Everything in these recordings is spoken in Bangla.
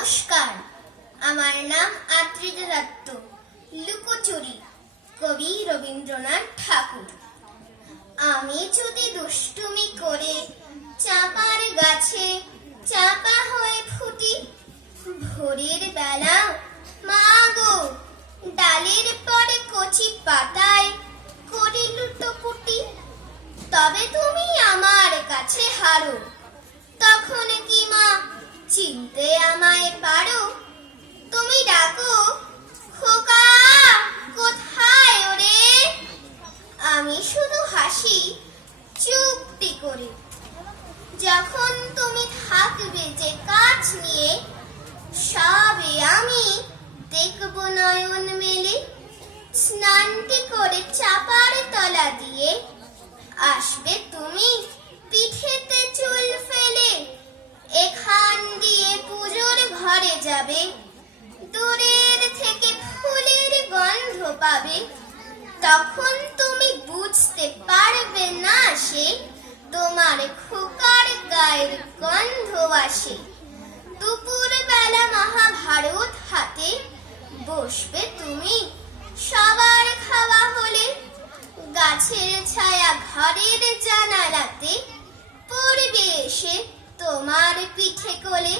নমস্কার, আমার নাম আদ্রিতা দত্ত। লুকোচুরি, কবি রবীন্দ্রনাথ ঠাকুর। আমি যদি দুষ্টুমি করে চাপার গাছে চাপা হয়ে ফুটি, ভোরের বেলা মা গো ডালের পরে কচি পাতায় করি লুটোপুটি, তবে তুমি আমার কাছে হারো। তখন কি মা চিনতে আমায় পারো? তুমি ডাকো, খোকা কোথায় ওরে? আমি শুধু হাসি চুপটি করে। যখন তুমি থাকবে যে কাজ নিয়ে, সবে আমি দেখব নয়ন মেলে। স্নানটি করে চাপার তলা দিয়ে আসবে তুমি পিঠেতে চুল ফেলে। এখান দিয়ে পুজোর ঘরে যাবে, দূরের থেকে ফুলের গন্ধ পাবে। তখন তুমি বুঝতে পারবে না সে তোমার খোকার গায়ের গন্ধ আসে। দুপুর বেলা মহাভারত হাতে বসবে তুমি সবার খাওয়া হলে। গাছের ছায়া ঘরের জানালাতে পড়বে এসে তোমার পিঠে কোলে।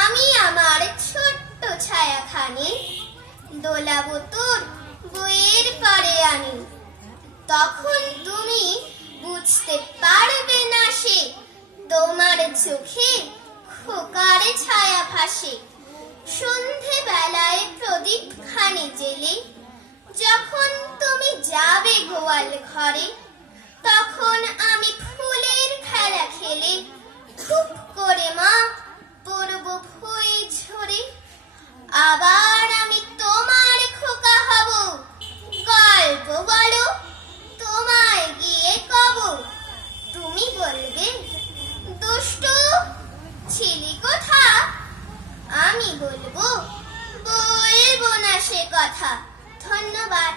আমি আমার ছোট্ট ছায়াখানি দোলাবো তোর বইয়ের পরে আনি। তখন তুমি বুঝতে পারবে না সে তোমার চোখে খোকার ছায়া ভাসে। সন্ধে বেলায় প্রদীপ খানি জেলে যখন তুমি যাবে গোয়াল ঘরে, তখন আমি ফুলের খেলা খেলে খুব করে মা পড়ব ভুঁই ঝরে। আবার আমি তোমার খোকা হব, গল্প বলো তোমায় গিয়ে কব। তুমি বলবে দুষ্টু ছিলি কোথা, আমি বলবো বলবো না সে কথা। ধন্যবাদ।